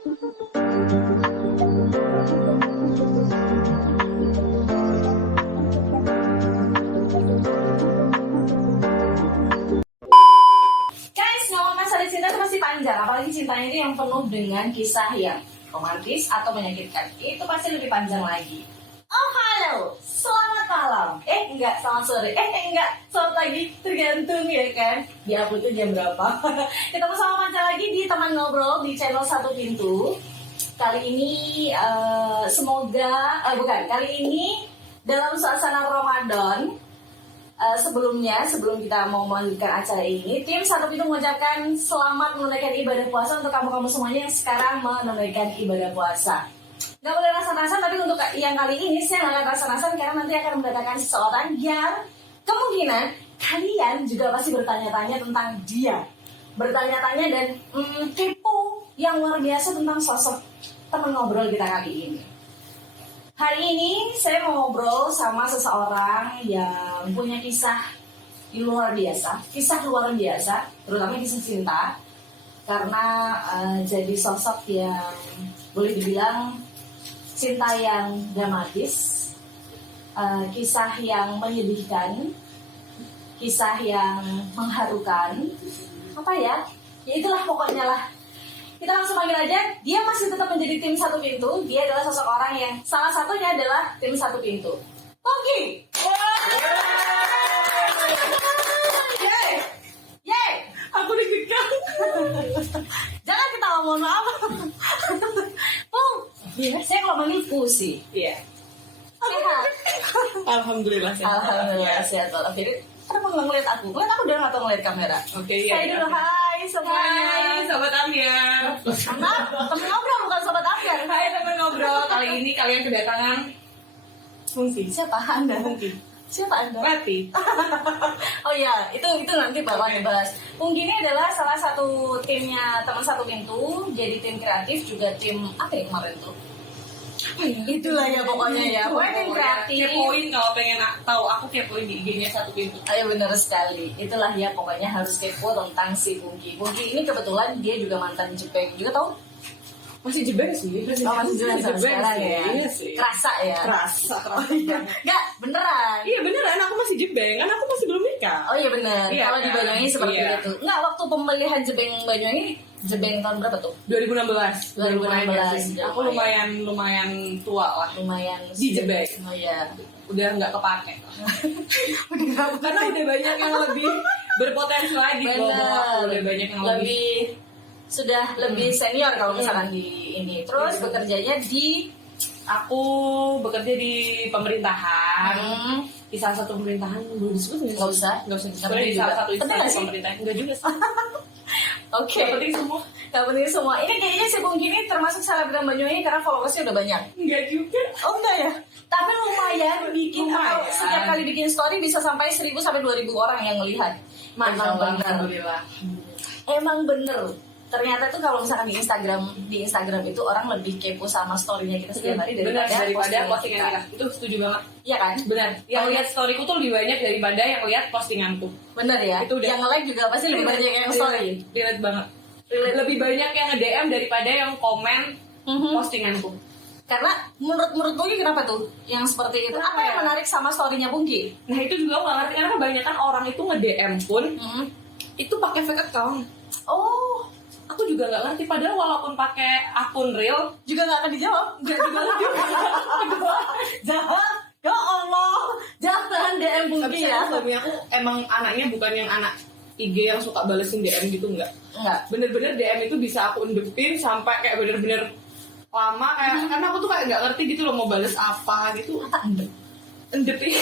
Guys, ngomong masalah cinta itu pasti panjang, apalagi cintanya itu yang penuh dengan kisah yang romantis atau menyakitkan. Itu pasti lebih panjang lagi. Oh halo, selamat malam. Enggak, selamat sore. Enggak, selamat pagi. Tergantung ya kan. Di upload itu jam berapa. Ketemu sama Panca lagi di Teman Ngobrol di channel Satu Pintu. Kali ini kali ini dalam suasana Ramadan. Sebelum kita mau melanjutkan acara ini, tim Satu Pintu mengucapkan selamat menunaikan ibadah puasa untuk kamu-kamu semuanya yang sekarang menunaikan ibadah puasa. Gak boleh rasa-rasan, tapi untuk yang kali ini saya gak akan rasa-rasan karena nanti akan mendatangkan seseorang yang kemungkinan kalian juga pasti bertanya-tanya tentang dia. Bertanya-tanya dan kepo yang luar biasa tentang sosok teman ngobrol kita kali ini. Hari ini saya mau ngobrol sama seseorang yang punya kisah luar biasa, terutama kisah cinta, karena jadi sosok yang boleh dibilang cinta yang dramatis, kisah yang menyedihkan, kisah yang mengharukan, ya itulah pokoknya lah. Kita langsung panggil aja, dia masih tetap menjadi tim Satu Pintu. Dia adalah sosok orang yang salah satunya adalah tim Satu Pintu. Pongki! Yeay! Aku deg-degan. Jangan ketawa, mohon maaf. Pung, saya kalau manggil Pusi. Iya. Sehat? Alhamdulillah sehat. Alhamdulillah sehat. Oke, kenapa nggak ngeliat aku? Ngeliat aku udah nggak tau ngeliat kamera. Oke, iya. Saya dulu, hai semuanya. Hai Sobat Ambiar. Anak, temen ngobrol bukan sobat Ambiar. Hai teman ngobrol. Kali ini kalian kedatangan Fungsi. Siapa Anda? Fungki. Siapa Anda? Rati. Oh iya, itu nanti bakal dibahas. Fungki ini adalah salah satu timnya Teman Satu Pintu, jadi tim kreatif juga tim apa ya kemarin tuh? Itulah ya pokoknya ya. Pokoknya tim kreatif. Kepoin kalau pengen tahu, aku kepoin di IG-nya Satu Pintu. Ayo bener sekali. Itulah ya pokoknya harus kepo tentang si Fungki. Fungki ini kebetulan dia juga mantan Jepang juga tahu? Masih jebeng sih. Masih jalan sampai sekarang ya. Iya sih. Kerasa ya. Kerasa. Enggak, beneran. Iya beneran, aku masih jebeng, kan aku masih belum nikah. Oh iya bener. Iya, Kalau di Banyuwangi seperti iya. itu. Enggak, waktu pemilihan Jebeng Banyuwangi, Jebeng tahun berapa tuh? 2016. 2016. Aku lumayan tua lah. Lumayan Di Jebeng. Oh iya. Udah nggak kepake. Karena udah banyak yang lebih berpotensi lagi. Bener. Udah banyak yang lebih sudah lebih senior kalau misalkan di ini. Terus bekerjanya di Aku bekerja di pemerintahan. Di salah satu pemerintahan belum disebut Nggak usah. Sebenarnya di salah satu Penting nggak instansi sih? pemerintahan enggak juga sih. Oke. Nggak penting semua. Gak penting semua. Ini kayaknya si Bung Gini termasuk selebgram Banyuwangi karena followersnya udah banyak. Enggak juga. Oh enggak ya? Tapi lumayan bikin Lumayan. atau setiap kali bikin story bisa sampai 1.000 sampai 2.000 orang yang melihat. Emang bener. Alhamdulillah. Emang bener. Ternyata tuh kalau misalkan di Instagram itu orang lebih kepo sama story-nya kita setiap hari Benar, daripada postingan kita. kita. Itu setuju banget. Iya kan? Benar. Yang lihat storyku tuh lebih banyak daripada yang lihat postinganku. Bener ya? Itu udah. Yang nge-like juga pasti lebih banyak yang story. Relate banget. Lebih banyak yang nge-DM daripada yang komen postinganku. Karena menurut Bungki kenapa tuh yang seperti itu? Apa yang menarik sama story-nya Bungki? Nah itu juga nggak ngerti karena kebanyakan orang itu nge-DM pun itu pakai fake account. Oh, Aku juga nggak ngerti, padahal walaupun pakai akun real juga nggak akan dijawab. nggak juga ngerti. Jangan, ya Allah, jangan DM Bungki ya. Suami aku emang anaknya bukan yang anak IG yang suka balesin DM gitu, nggak. Bener-bener DM itu bisa aku endepin sampai kayak bener-bener lama kayak karena aku tuh kayak nggak ngerti gitu loh mau bales apa gitu. Endepin.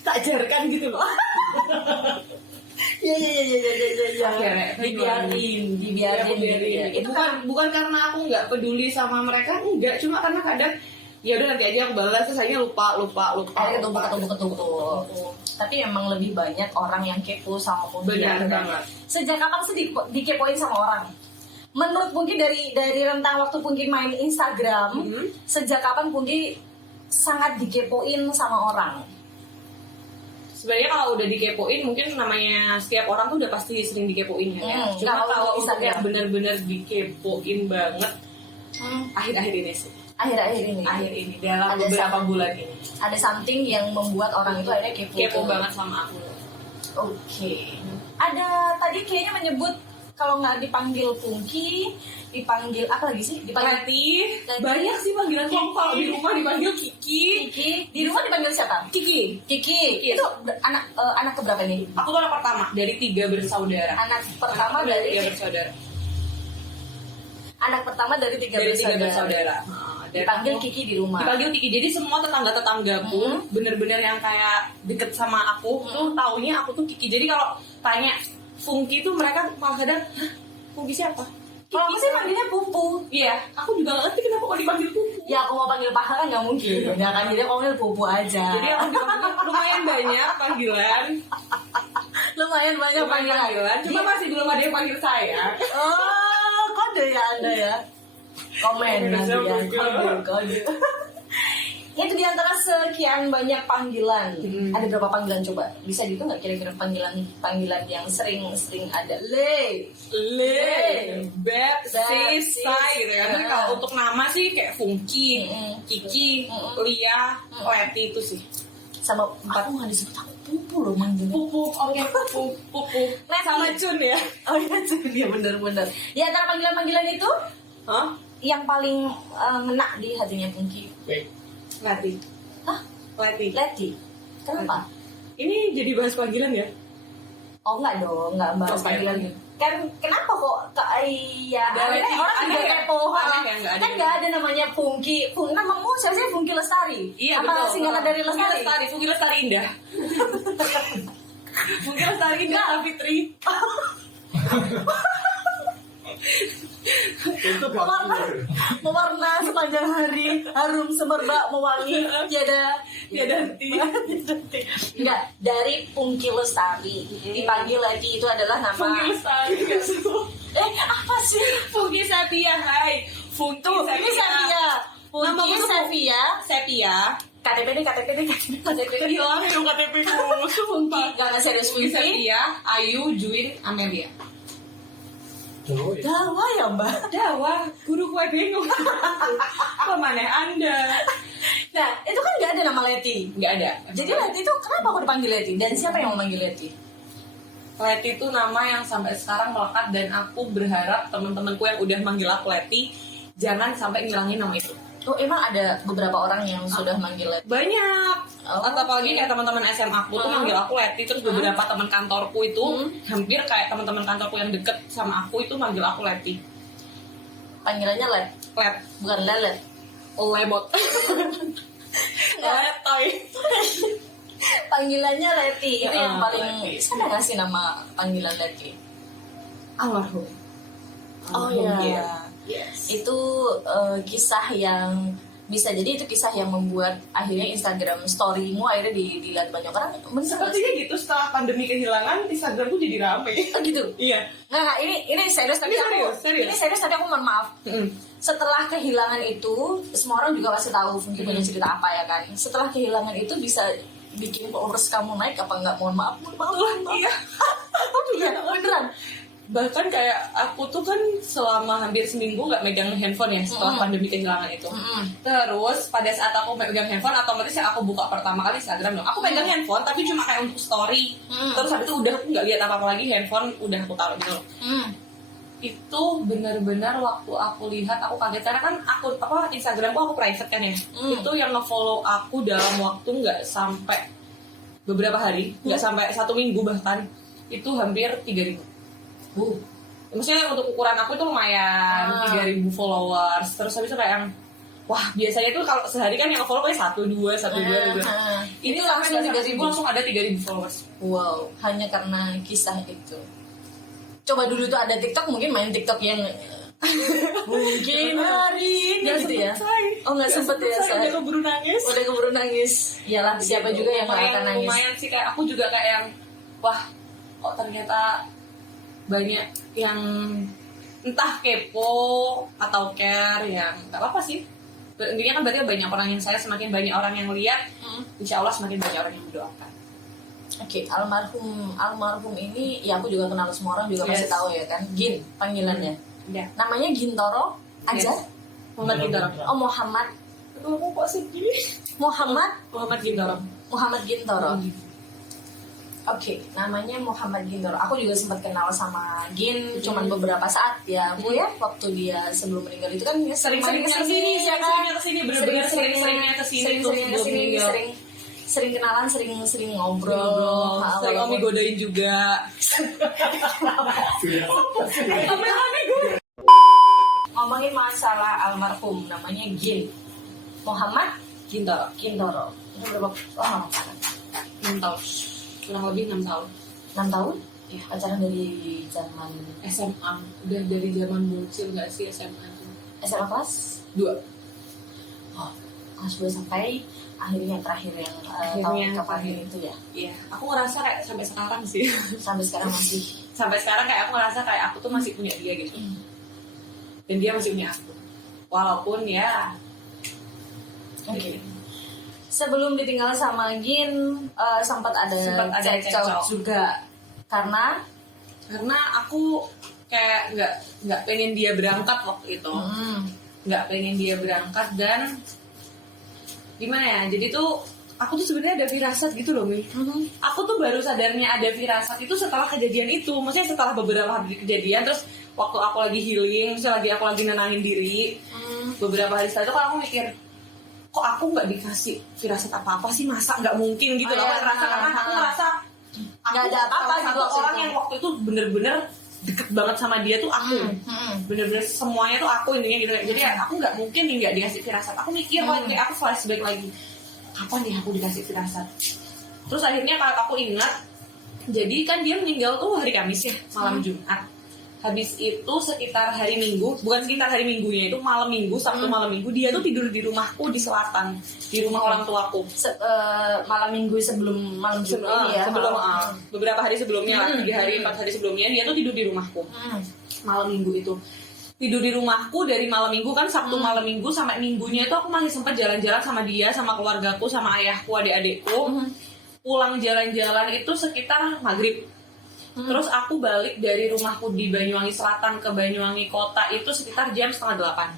Tak ajarkan gitu loh. Iya. Dibiarin. Itu bukan karena aku nggak peduli sama mereka, enggak, cuma karena kadang ya udah nanti aja aku balas terus akhirnya lupa. Ketumpuk. Tapi emang lebih banyak orang yang kepo sama Pungki. Benar banget. Sejak kapan sih dikepoin sama orang? Menurut Pungki dari rentang waktu Pungki main Instagram, sejak kapan Pungki sangat dikepoin sama orang? sebenarnya kalau udah dikepoin mungkin namanya setiap orang tuh udah pasti sering dikepoin ya. Cuma kalau kalau bisa untuk yang benar-benar dikepoin banget akhir-akhir ini sih. Akhir ini dalam Ada beberapa some- bulan ini ada something yang membuat orang itu akhirnya kepo banget sama aku. Oke. Ada tadi kayaknya menyebut kalau nggak dipanggil Pungki, dipanggil apa lagi sih? Dipanggil Leti, Leti. banyak sih panggilan Kiki. kalau di rumah dipanggil Kiki. Kiki. Di rumah dipanggil siapa? Kiki. Kiki. Itu anak keberapa nih? Aku tuh anak pertama dari 3 bersaudara. Anak pertama Anak dari 3 bersaudara. anak pertama dari tiga Dari 3 bersaudara. bersaudara. Dan Dipanggil aku- Kiki di rumah. Dipanggil Kiki. Jadi semua tetangga-tetanggaku bener-bener yang kayak deket sama aku tuh taunya aku tuh Kiki. Jadi kalau tanya Fungki tuh mereka malah kadang, hah, Fungki siapa? Kalau aku sih panggilnya Pupu. Iya, aku juga gak ngerti kenapa kok dipanggil Pupu. Ya aku mau panggil Paha kan nggak mungkin. Ya kan jadi aku panggil Pupu aja. Jadi aku dipanggil lumayan banyak panggilan. lumayan banyak panggilan. Cuma masih belum ada yang panggil saya. Oh, kode ya Anda ya. Komen nanti ya. Kode. Itu diantara sekian banyak panggilan. Ada berapa panggilan coba? Bisa gitu nggak kira-kira panggilan yang sering ada? Le, Beb, Sis, Sai gitu kan. Tapi kalau untuk nama sih kayak Fungki, Kiki, Lia, Leti itu sih. Sama aku nggak disebut aku Pupu loh manggilnya. Pupu, oke, Pupu. Leti. Sama Cun ya. Oh iya, dia bener-bener. Ya antara panggilan-panggilan itu Hah? yang paling ngena di hatinya Pungki. Leti. Hah? Leti. Leti. Kenapa? Ini jadi bahas panggilan ya? Oh enggak dong, enggak bahas Oke. panggilan. Kan kenapa kok ya Nggak ada akhirnya sih, orang aneh juga ya? kepo. Aneh ya, nggak ada. Kan enggak ada namanya Pungki. Namamu siapa sih Pungki Lestari? Iya, apa betul. singkatan dari Fungki Lestari? Lestari, Fungki Lestari Indah. Fungki Lestari Indah, Fitri. Mewarna sepanjang hari, harum semerbak mewangi, tiada henti. Enggak, dari Pungki Lestari. Dipanggil lagi itu adalah nama. Fungki Lestari nggak suka. Apa sih? Fungki Sepia, hai. Fungki Tuh, ini Sevia. Pungki Namaku tuh Sevia. Sepia. KTP nih. Hilang dong KTP ku. Pungki, gak serius Fungki Pungki. Sepia, Ayu, Juin, Amelia. Dawa ya mbak. Dawa, guru kue bingung. Kemana Anda? Nah, itu kan gak ada nama Leti. Nggak ada. Jadi Leti itu kenapa aku dipanggil Leti? Dan siapa yang memanggil Leti? Leti itu nama yang sampai sekarang melekat dan aku berharap teman-temanku yang udah manggil aku Leti jangan sampai ngilangin nama itu. Oh, emang ada beberapa orang yang sudah manggil Leti? Banyak. Oh, Atau apalagi kayak teman-teman SMA aku tuh manggil aku Leti, terus beberapa teman kantorku itu hampir kayak teman-teman kantorku yang deket sama aku itu manggil aku Leti. Panggilannya Let, Let, bukan Lelet. lebot. Letoy. Panggilannya Leti. Itu yang paling... Leti. Siapa ngasih nama panggilan Leti? Almarhum. Oh Almarhum, iya. Yes. Itu kisah yang bisa jadi itu kisah yang membuat akhirnya Instagram story-mu akhirnya dilihat banyak orang. Bener nggak sih? Sepertinya gitu setelah pandemi kehilangan Instagramku jadi rame. Oh gitu. Iya. Nggak, ini serius tapi Ini aku serius. ini serius tapi aku mohon maaf. Setelah kehilangan itu semua orang juga pasti tahu mungkin punya cerita apa ya kan. Setelah kehilangan itu bisa bikin followers kamu naik apa enggak? Mohon maaf. Iya. Oh iya, beneran. Bahkan kayak aku tuh kan selama hampir seminggu nggak megang handphone ya setelah pandemi kehilangan itu. Terus pada saat aku megang handphone otomatis ya aku buka pertama kali Instagram dong. Aku pegang handphone tapi cuma kayak untuk story. Terus habis itu udah aku nggak lihat apa-apa lagi, handphone udah aku taruh gitu. Itu benar-benar waktu aku lihat aku kaget karena kan akun apa Instagramku aku private kan ya. Itu yang nge-follow aku dalam waktu nggak sampai beberapa hari, nggak sampai 1 minggu bahkan itu hampir 3.000. Maksudnya untuk ukuran aku itu lumayan 3.000 followers. Terus habis itu kayak yang wah biasanya tuh kalau sehari kan yang follow kayak 1, 2 gitu. Ini sampai 3.000 langsung ada 3.000 followers. Wow, hanya karena kisah itu. Coba dulu tuh ada TikTok, mungkin main TikTok yang mungkin hari ini gitu ya. Oh nggak sempet ya, Udah keburu nangis. Udah keburu nangis. Iyalah siapa juga yang nggak akan nangis. Lumayan sih kayak aku juga kayak yang wah kok ternyata banyak yang entah kepo atau care yang nggak apa-apa sih. Intinya kan berarti banyak orang yang saya, semakin banyak orang yang lihat, insya Allah semakin banyak orang yang mendoakan. Oke, almarhum ini ya aku juga kenal, semua orang juga pasti tahu ya kan. Gin panggilannya. Ya. Namanya Gintoro aja. Yes. Muhammad Gintoro. Oh, Muhammad. Aduh, kok sih gini? Muhammad Gintoro. Muhammad Gintoro. Oke, namanya Muhammad Gintoro. Aku juga sempat kenal sama Gin, cuman beberapa saat ya, Bu ya. Waktu dia sebelum meninggal itu kan Sering-sering kesini ya kan. kesini, bener-bener sering-seringnya kesini tuh sebelum meninggal. Sering kenalan, sering ngobrol. Sering Omi godain juga. Ngomongin masalah almarhum, namanya Gin Muhammad Gintoro. Gintoro. Itu berapa lama pacaran? 6 tahun. Kurang lebih 6 tahun. 6 tahun? Ya. Pacaran dari zaman SMA. Udah dari zaman bocil nggak sih SMA? SMA kelas 2. Oh, kelas 2 sampai akhirnya terakhir yang tahun kemarin itu ya. Iya. Aku ngerasa kayak sampai sekarang sih. Sampai sekarang masih. Sampai sekarang kayak aku ngerasa kayak aku tuh masih punya dia gitu. Dan dia masih punya aku. Walaupun ya. Oke. Sebelum ditinggal sama Gin, sempat ada cekcok juga karena aku kayak nggak pengen dia berangkat waktu itu, nggak pengen dia berangkat dan gimana ya, jadi tuh aku tuh sebenarnya ada firasat gitu loh, Mi. Aku tuh baru sadarnya ada firasat itu setelah kejadian itu, maksudnya setelah beberapa hari kejadian, terus waktu aku lagi healing, terus aku lagi nenangin diri, beberapa hari setelah itu kan aku mikir, kok aku nggak dikasih firasat apa sih, masa nggak mungkin gitu loh. Karena aku ngerasa nggak ada apa-apa satu gitu orang yang waktu itu bener-bener deket banget sama dia tuh aku, bener-bener semuanya tuh aku intinya gitu. Jadi ya aku nggak mungkin nih nggak dikasih firasat. Aku mikir lagi, aku flashback lagi, kapan nih aku dikasih firasat. Terus akhirnya kalau aku ingat, jadi kan dia meninggal tuh hari Kamis ya, malam Jumat. Habis itu sekitar hari Minggu, bukan sekitar hari Minggunya, itu malam Minggu, Sabtu malam Minggu, dia tuh tidur di rumahku di selatan, di rumah orang tuaku. Malam Minggu sebelum malam Jumat ini ya. Beberapa hari sebelumnya, 3 hari 4 hari sebelumnya dia tuh tidur di rumahku. Malam Minggu itu tidur di rumahku dari malam Minggu kan, Sabtu malam Minggu sampai Minggunya itu aku masih sempat jalan-jalan sama dia, sama keluargaku, sama ayahku, adik-adikku. Pulang jalan-jalan itu sekitar maghrib. Terus aku balik dari rumahku di Banyuwangi Selatan ke Banyuwangi Kota itu sekitar jam 7:30.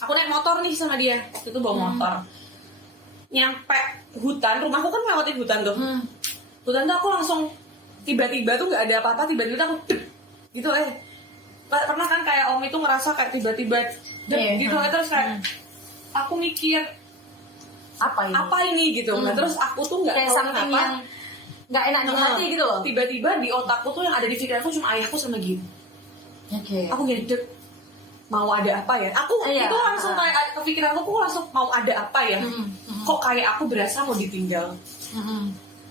Aku naik motor nih sama dia, waktu itu bawa motor. Nyampe hutan, rumahku kan lewatin hutan tuh. Hutan tuh aku langsung tiba-tiba tuh nggak ada apa-apa, tiba-tiba aku gitu pernah kan kayak Om itu ngerasa kayak tiba-tiba gitu terus kayak aku mikir apa ini gitu. Nah terus aku tuh nggak kayak tahu something kenapa yang nggak enak di hati gitu loh. Tiba-tiba di otakku tuh yang ada di pikiranku cuma ayahku sama Gin. Aku ngedek mau ada apa ya? Aku itu langsung kayak kepikiranku, aku langsung mau ada apa ya? Kok kayak aku berasa mau ditinggal.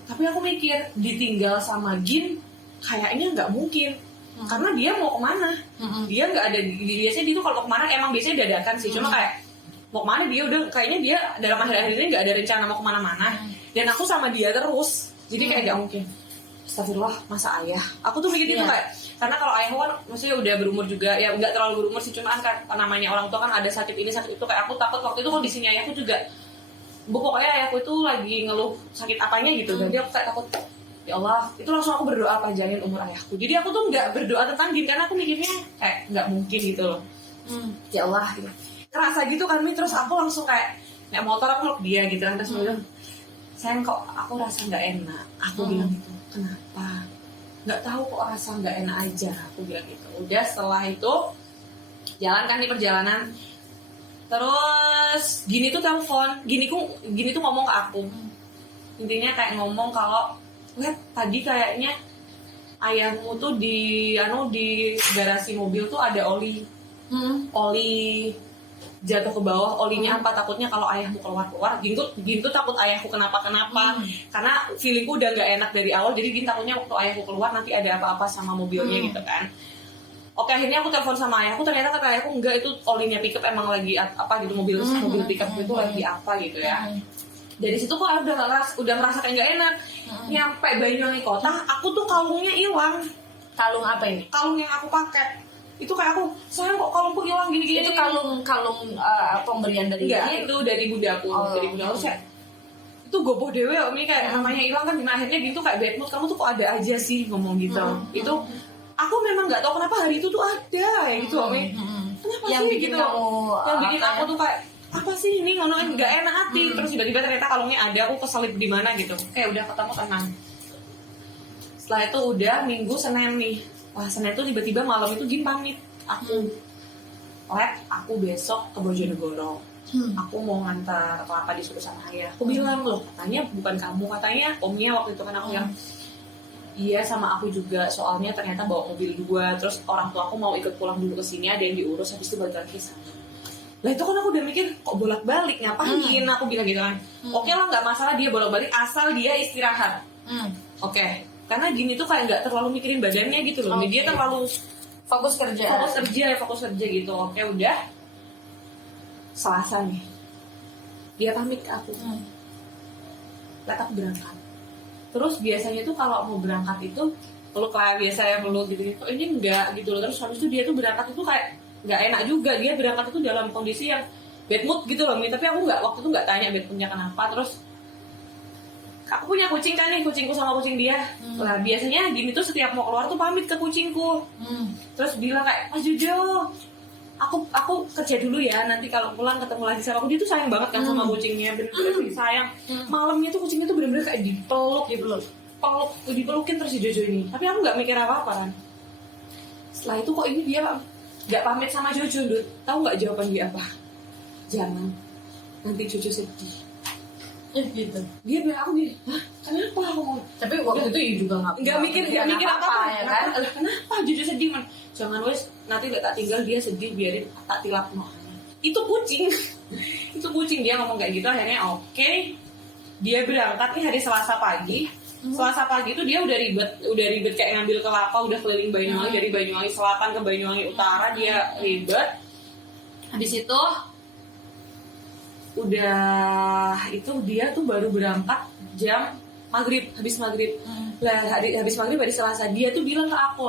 Tapi aku mikir ditinggal sama Gin kayaknya nggak mungkin. Karena dia mau kemana? Dia nggak ada. Biasanya dia tuh kalau mau kemana emang biasanya dadakan sih. Cuma kayak mau kemana dia udah kayaknya dia dalam akhir-akhir ini nggak ada rencana mau kemana-mana. Dan aku sama dia terus. Jadi kayak gak mungkin. Astagfirullah, masa ayah? Aku tuh mikir gitu kayak, karena kalau ayah kan maksudnya udah berumur juga, ya nggak terlalu berumur sih, cuma kan namanya orang tua kan ada sakit ini sakit itu, kayak aku takut waktu itu kondisinya ayahku juga, pokoknya ayahku itu lagi ngeluh sakit apanya gitu, jadi aku kayak takut, ya Allah, itu langsung aku berdoa panjangin umur ayahku. Jadi aku tuh nggak berdoa tentang Gin karena aku mikirnya kayak nggak mungkin gitu loh. Ya Allah, gitu. Kerasa gitu kan, terus aku langsung kayak naik motor aku peluk dia gitu kan, terus bilang, sayang kok aku rasa nggak enak. Aku bilang gitu, kenapa? Nggak tahu kok rasa nggak enak aja. Aku bilang gitu. Udah setelah itu jalan kan di perjalanan. Terus Gini tuh telepon, Gini tuh ngomong ke aku. Intinya kayak ngomong kalau, lihat tadi kayaknya ayahmu tuh di garasi mobil tuh ada oli jatuh ke bawah, olinya apa, takutnya kalau ayahmu keluar Gin tuh takut ayahku kenapa-kenapa karena feelingku udah nggak enak dari awal, jadi Gin takutnya waktu ayahku keluar nanti ada apa-apa sama mobilnya gitu kan. Oke, akhirnya aku telepon sama ayahku, ternyata kata ayahku enggak, itu olinya pickup emang lagi apa gitu, mobil pickup itu lagi apa gitu ya. Dari situ kok udah merasa kayak nggak enak. Nyampe Banyuwangi Kota, aku tuh kalungnya hilang. Kalung apa ini? Kalung yang aku pakai itu kayak aku, sayang kok kalungku hilang gini-gini. Itu kalung pemberian dari enggak, itu dari bundaku. Dari bundaku saya, itu gopoh dewe Umi kayak namanya hilang kan, nah akhirnya gitu kayak bad mood, kamu tuh kok ada aja sih ngomong gitu. Itu aku memang nggak tahu kenapa hari itu tuh ada ya gitu Umi. Kenapa yang sih bikin gitu? kamu, Yang bikin apa aku tuh kayak apa sih ini ngonoin nggak enak hati. Terus tiba-tiba ternyata kalungnya ada, aku keselip di mana gitu. Kayak udah ketemu tenang. Setelah itu udah Minggu Senin nih. Wah Senin tuh tiba-tiba malam itu Jin pamit. Aku besok ke Bojonegoro. Aku mau ngantar kelapa disuruh sama ayah. Aku bilang loh, katanya bukan kamu, katanya omnya waktu itu kan aku yang iya sama aku juga, soalnya ternyata bawa mobil 2, terus orang tua aku mau ikut pulang dulu ke sini, ada yang diurus, habis itu balik lagi ke sana. Lah itu kan aku udah mikir kok bolak-balik ngapain, aku bilang gitu kan. Oke lah nggak masalah dia bolak-balik asal dia istirahat. Oke. Karena gini tuh kayak nggak terlalu mikirin badannya gitu loh. Dia terlalu fokus kerja gitu. Oke udah. Selasa nih. Dia pamit ke aku. Lihat aku berangkat. Terus biasanya tuh kalau mau berangkat itu peluk kayak biasa ya peluk gitu. Kok ini enggak gitu loh. Terus habis itu dia tuh berangkat itu kayak nggak enak juga. Dia berangkat itu dalam kondisi yang bad mood gitu loh. Tapi aku nggak, waktu itu nggak tanya bad moodnya kenapa. Terus aku punya kucing kan nih, kucingku sama kucing dia. Lah biasanya gini tuh setiap mau keluar tuh pamit ke kucingku. Terus bilang kayak Mas Jojo, aku kerja dulu ya, nanti kalau pulang ketemu lagi sama aku. Dia tuh sayang banget kan sama kucingnya, bener-bener sayang. Malamnya tuh kucingnya tuh bener-bener kayak dipelukin terus si Jojo ini. Tapi aku nggak mikir apa-apa kan. Setelah itu kok ini dia nggak pamit sama Jojo, Dut. Tahu nggak jawaban dia apa? Jangan, nanti Jojo sedih. gitu. Dia bilang aku gini, hah kenapa aku mau? Tapi waktu itu juga nggak mikir apa ya kan? Kenapa Jojo sedih man? Jangan wes, nanti tak tinggal dia sedih, biarin tak tilap no. Itu kucing. Itu kucing, dia ngomong kayak gitu. Akhirnya oke. Dia berangkat nih hari Selasa pagi. Selasa pagi itu dia udah ribet kayak ngambil kelapa, udah keliling Banyuwangi, dari Banyuwangi Selatan ke Banyuwangi Utara dia ribet. Habis itu udah itu dia tuh baru berangkat jam maghrib, habis maghrib. Lah habis maghrib hari Selasa dia tuh bilang ke aku,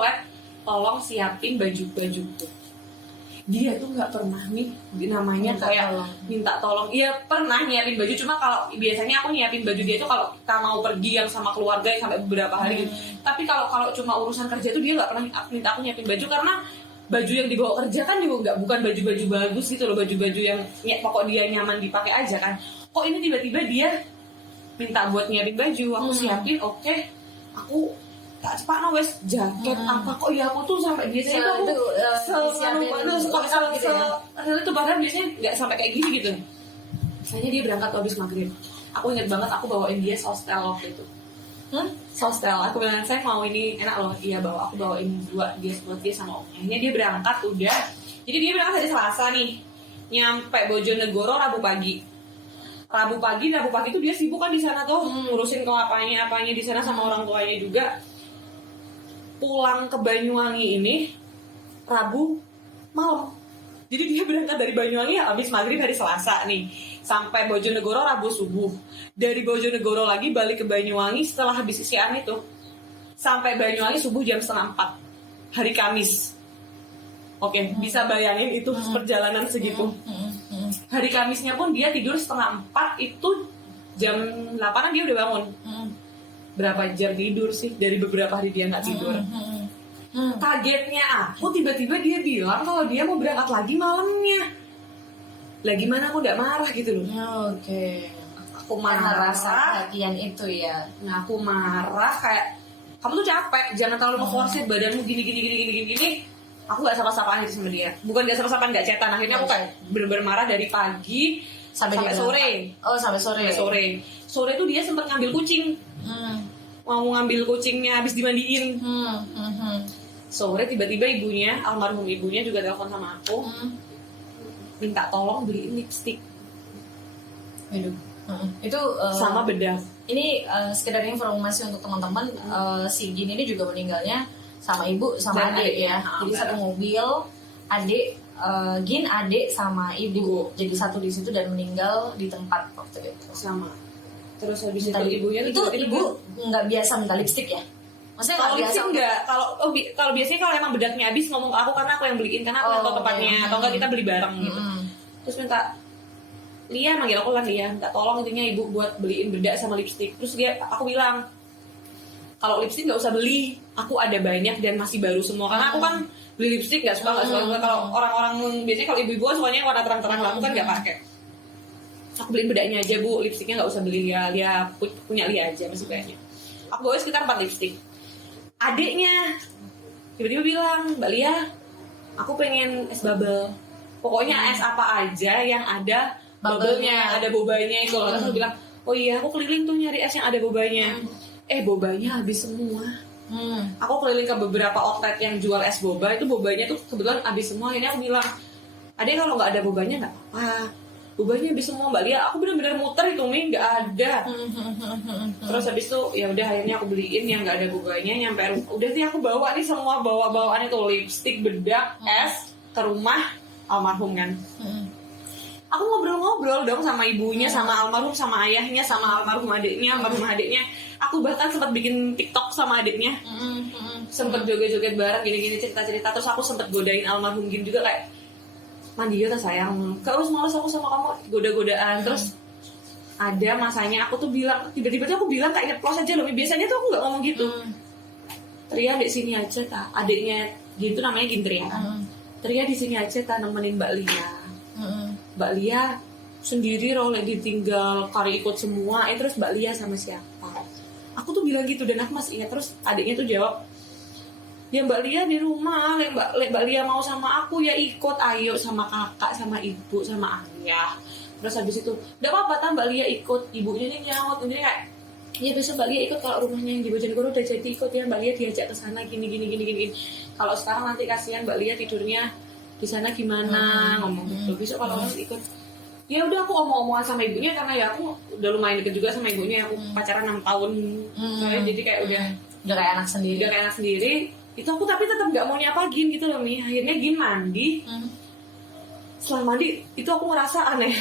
tolong siapin baju-bajuku. Dia tuh nggak pernah nih namanya minta tolong. Iya pernah nyiapin baju, cuma kalau biasanya aku nyiapin baju dia tuh kalau kita mau pergi yang sama keluarga yang sampai beberapa hari gitu. Tapi kalau cuma urusan kerja tuh dia nggak pernah minta aku nyiapin baju, karena baju yang dibawa kerja kan juga bukan baju-baju bagus gitu loh, baju-baju yang pokok dia nyaman dipakai aja kan. Kok ini tiba-tiba dia minta buat nyiapin baju, aku siapin, oke. Aku tak cepat wes jaket apa kok ya aku tuh sampai biasanya tuh itu padahal biasanya nggak sampai kayak gini gitu. Akhirnya dia berangkat habis maghrib. Aku ingat banget aku bawain dia sostel waktu itu. Sostel, aku bilang saya mau ini enak loh. Iya aku bawain 2 dia buat dia sama omnya. Akhirnya dia berangkat udah. Jadi dia berangkat hari Selasa nih, nyampe Bojonegoro Rabu pagi itu dia sibuk kan di sana tuh ngurusin kelapanya apanya di sana sama orang tuanya juga. Pulang ke Banyuwangi ini Rabu malam. Jadi dia berangkat dari Banyuwangi habis maghrib hari Selasa nih, sampai Bojonegoro Rabu subuh. Dari Bojonegoro lagi balik ke Banyuwangi setelah habis isian itu, sampai Banyuwangi subuh jam 3:30 hari Kamis. Oke, bisa bayangin itu perjalanan segitu. Hari Kamisnya pun dia tidur 3:30, itu jam 8-an dia udah bangun. Berapa jam tidur sih, dari beberapa hari dia nggak tidur. Kagetnya aku tiba-tiba dia bilang kalau dia mau berangkat lagi malamnya. Lah gimana aku nggak marah gitu loh. Oke. Aku marah rasa bagian itu ya. Nah aku marah kayak kamu tuh capek, jangan terlalu memforsir badanmu gini. Aku nggak sapa-sapaan itu sama dia. Bukan nggak sapa-sapaan, nggak cetan. Akhirnya aku kayak bener-bener marah dari pagi sampai sore. Oh sampai sore. Sore tuh dia sempat ngambil kucing. Mau ngambil kucingnya habis dimandiin. Sore tiba-tiba almarhum ibunya juga telepon sama aku, minta tolong beliin lipstick. Aduh. Itu sama bedak. Ini sekedar informasi untuk teman-teman, si Gin ini juga meninggalnya sama ibu sama adik ya. Jadi satu mobil, adik Gin, adik sama ibu. Jadi satu di situ dan meninggal di tempat waktu itu. Sama. Terus habis itu ibunya itu ibu nggak biasa minta lipstick ya? Maksudnya kalau lipstick nggak, kalau biasanya kalau emang bedaknya habis ngomong ke aku karena aku yang beliin, karena aku yang tahu tempatnya, atau enggak kita beli bareng gitu. Terus minta Lia manggil aku lah, Lia minta tolong intinya ibu buat beliin bedak sama lipstick. Terus aku bilang kalau lipstick nggak usah beli, aku ada banyak dan masih baru semua. Karena aku kan beli lipstick nggak suka kalau orang-orang biasanya kalau ibu-ibu kan sukanya warna terang-terang lah, aku kan nggak pakai. Aku beliin bedaknya aja bu, lipstiknya nggak usah beli ya, Lia punya Lia aja masih banyak. Aku bawa sekitar 4 lipstick. Adiknya tiba-tiba bilang, Mbak Lia, aku pengen es bubble. Pokoknya es apa aja yang ada bubble-nya, ada bobanya itu. Terus aku bilang, oh iya aku keliling tuh nyari es yang ada bobanya. Bobanya habis semua. Aku keliling ke beberapa outlet yang jual es boba, itu bobanya tuh kebetulan habis semua. Ini aku bilang, adek kalau nggak ada bobanya nggak apa-apa, bobanya habis semua Mbak Lia. Aku benar-benar muter itu nih nggak ada. Terus habis itu ya udah akhirnya aku beliin yang nggak ada bobanya. Nyampe udah sih aku bawa nih semua bawaannya tuh, lipstick, bedak, es ke rumah almarhum kan. Aku ngobrol-ngobrol dong sama ibunya, sama almarhum, sama ayahnya, sama almarhum adiknya. Aku bahkan sempat bikin TikTok sama adiknya. Sempat joget-joget bareng, gini-gini cerita-cerita. Terus aku sempat godain almarhum Gin juga kayak, mandi ya sayang, terus males aku sama kamu, goda-godaan. Terus ada masanya aku tuh bilang, tiba-tiba tuh aku bilang kayak nyeplos aja loh. Biasanya tuh aku nggak ngomong gitu. Tria di sini aja ta, adiknya gitu namanya Gintria. Tria di sini aja ta nemenin Mbak Lia. Mbak Lia sendiri rolek ditinggal kari ikut semua. Terus Mbak Lia sama siapa? Aku tuh bilang gitu dan aku masih ingat. Terus adiknya tuh jawab, ya Mbak Lia di rumah, Mbak Lia mau sama aku ya ikut, ayo sama kakak, sama ibu, sama ayah. Terus habis itu, nggak apa-apa Mbak Lia ikut, ibunya nih nyaut, ini kayak, ya besok Mbak Lia ikut kalau rumahnya yang di Bojonegoro udah jadi ikut ya Mbak Lia diajak ke sana gini. Kalau sekarang nanti kasihan Mbak Lia tidurnya di sana gimana, ngomong gitu. Besok kalau ikut, ya udah aku omong-omongan sama ibunya karena ya aku udah lumayan deket juga sama ibunya, aku pacaran 6 tahun, jadi kayak udah kayak anak sendiri. Itu aku tapi tetap nggak mau nyapa Gin gitu loh nih. Akhirnya Gin mandi. Setelah mandi itu aku ngerasa aneh.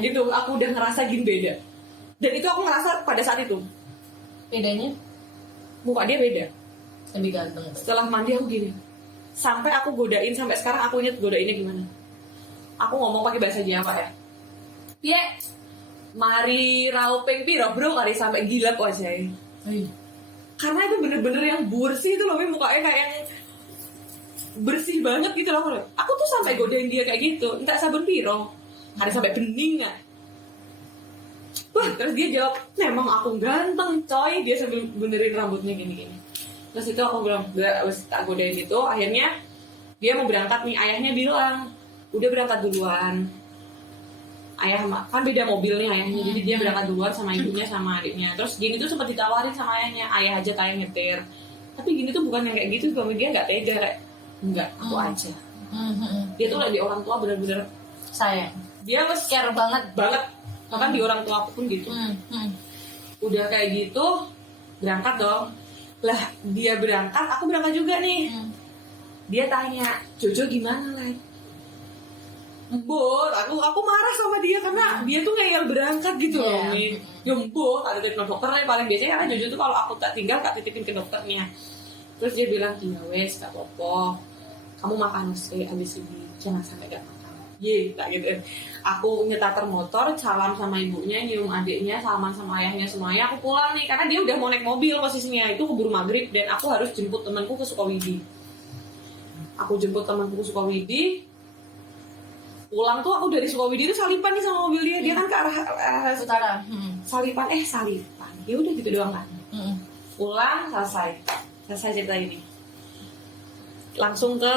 Itu aku udah ngerasa Gin beda. Dan itu aku ngerasa pada saat itu. Bedanya? Muka dia beda. Lebih ganteng. Setelah mandi aku gini. Sampai aku godain, sampai sekarang aku ingat godainnya gimana. Aku ngomong pakai bahasa Jawa ya. Piye? Mari raupeng piro bro kali sampai gila kok aja. Karena itu bener-bener yang bersih itu loh, mukanya kayak yang bersih banget gitu loh. Aku tuh sampai godain dia kayak gitu, entah sabun piro, hari sampai bening nggak. Wah, terus dia jawab, memang aku ganteng coy, dia sambil benerin rambutnya gini-gini. Terus itu aku bilang, harus tak godain itu. Akhirnya dia mau berangkat nih, ayahnya bilang, udah berangkat duluan. Ayah kan beda mobil nih ayahnya, jadi dia berangkat duluan sama ibunya sama adiknya. Terus Gini tuh sempat ditawarin sama ayahnya, ayah aja tayang nyetir. Tapi Gini tuh bukan yang kayak gitu, suami dia nggak tega kayak, enggak, aku aja. Dia tuh lagi orang tua bener-bener sayang. Dia care banget. Bahkan di orang tua aku pun gitu. Udah kayak gitu, berangkat dong. Lah dia berangkat, aku berangkat juga nih. Dia tanya, Jojo gimana lah? Mbok, aku marah sama dia karena dia tuh ngeyel berangkat gitu loh. Jemput, ada titipin dokternya paling biasanya karena Jojo tuh kalau aku tak tinggal tak titipin ke dokternya. Terus dia bilang, iya wes, gak apa-apa. Kamu makan sih abis ini, jangan sampai gak makan. Tak gitu. Aku nyetar motor, salam sama ibunya, nyium adiknya, salaman sama ayahnya semuanya. Aku pulang nih karena dia udah mau naik mobil posisinya. Itu keburu maghrib dan aku harus jemput temanku ke Sukawidi. Aku jemput temanku ke Sukawidi. Pulang tuh aku dari Sukawidi itu salipan nih sama mobil dia. Dia kan ke arah utara. Salipan. Ya udah gitu doang kan. Pulang selesai cerita ini. Langsung ke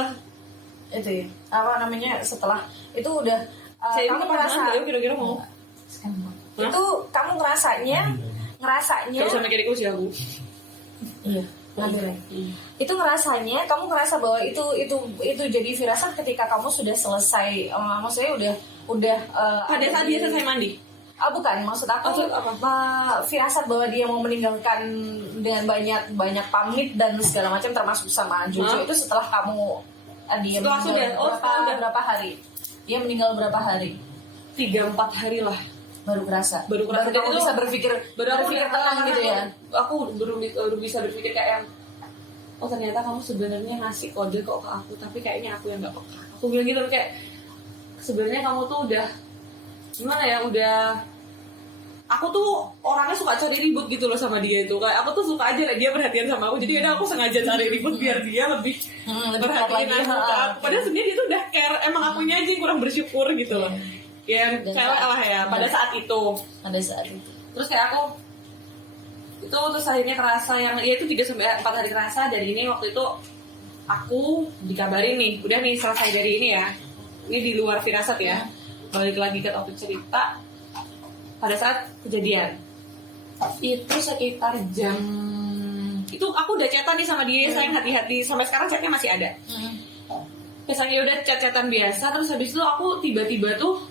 itu ya, apa namanya, setelah itu udah kamu merasa kira-kira mau itu kamu ngerasanya gak usah mikir sih aku. Iya. Itu ngerasanya kamu ngerasa bahwa itu jadi firasat ketika kamu sudah selesai, maksudnya udah pada saat dia selesai mandi. Bukan, maksud aku firasat bahwa dia mau meninggalkan dengan banyak pamit dan segala macam termasuk sama Jojo itu setelah kamu dia meninggal berapa hari? Dia meninggal berapa hari? 3-4 hari lah. Baru kerasa. Baru kamu bisa berpikir tenang gitu ya. Aku baru bisa berpikir kayak yang, oh ternyata kamu sebenarnya ngasih kode kok ke aku, tapi kayaknya aku yang nggak peka. Aku bilang gitu kayak, sebenarnya kamu tuh udah gimana ya, udah aku tuh orangnya suka cari ribut gitu loh sama dia itu. Kayak aku tuh suka aja lah dia perhatian sama aku. Jadi udah aku sengaja cari ribut biar dia lebih perhatian lagi, aku ke aku. Padahal sebenarnya dia tuh udah care. Emang akunya aja yang kurang bersyukur gitu loh. Ya cewek lah ya pada saat itu. Terus kayak aku itu terus akhirnya kerasa yang ya itu 3-4 hari kerasa. Dari ini waktu itu aku dikabarin nih, udah nih selesai dari ini ya. Ini di luar firasat ya. Balik lagi ke topik cerita. Pada saat kejadian itu sekitar jam itu aku udah chatan nih sama dia, sayang hati-hati, sampai sekarang chatnya masih ada. Misalnya udah chat-chatan biasa, terus habis itu aku tiba-tiba tuh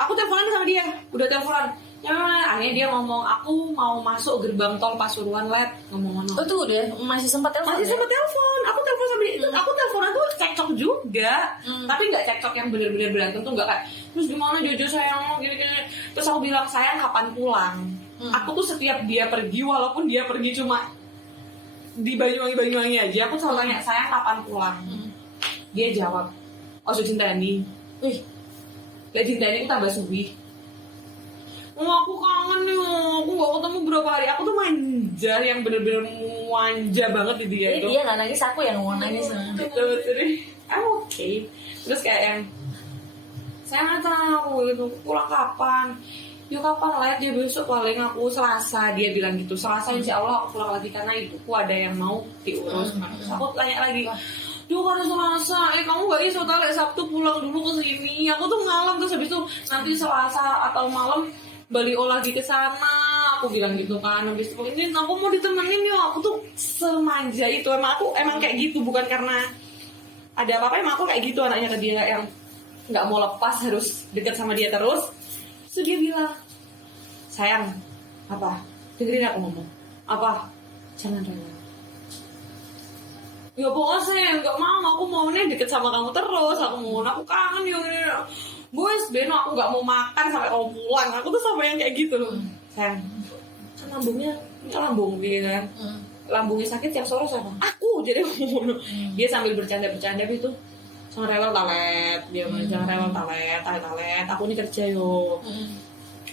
aku teleponan sama dia, udah teleponan. Ya memang akhirnya dia ngomong aku mau masuk gerbang tol Pasuruan Let, ngomong-ngomong. Oh tuh udah masih sempat telepon. Masih sempat telepon. Aku telepon sama dia. Aku teleponan tuh cekcok juga. Tapi nggak cekcok yang bener-bener berantem tuh nggak kayak. Terus gimana Jojo sayang gini-gini. Terus aku bilang sayang kapan pulang. Aku tuh setiap dia pergi walaupun dia pergi cuma di Banyuwangi aja. Aku selalu tanya sayang kapan pulang. Dia jawab Ojo Cintani. Gak Cintani aku tambah suwi. Oh aku kangen nih, aku gak ketemu berapa hari. Aku tuh manja, yang bener-bener manja banget di dia itu. Dia gak nangis, aku yang mau nangis. Betul-betul, I'm okay. Terus kayak yang saya nggak tahu gitu, pulang kapan? Yuk kapan lah dia besok paling aku Selasa, dia bilang gitu. Selasa insya Allah aku pulang lagi karena ibuku ada yang mau diurus. Terus aku tanya lagi, duh karena Selasa, kamu gak bisa tali Sabtu pulang dulu ke sini. Aku tuh malam terus habis itu nanti Selasa atau malam balik lagi ke sana, aku bilang gitu kan. Habis itu ini aku mau ditemenin ya. Aku tuh semanja itu, emang kayak gitu, bukan karena ada apa-apa, emang aku kayak gitu anaknya ke dia yang nggak mau lepas, harus deket sama dia terus. Terus dia bilang, sayang, apa? Dengerin aku ngomong, apa? Jangan rela. Ya pokoknya saya nggak mau, aku maunya deket sama kamu terus. Aku kangen ya. Bos, Beno aku nggak mau makan sampai kamu pulang. Aku tuh sampai yang kayak gitu loh. Sayang, kan lambungnya dia kan. Lambungnya sakit tiap sore sama aku. Jadi dia sambil bercanda gitu. Jangan rewel talet. Dia bilang jangan rewel talet. Aku ini kerja yo.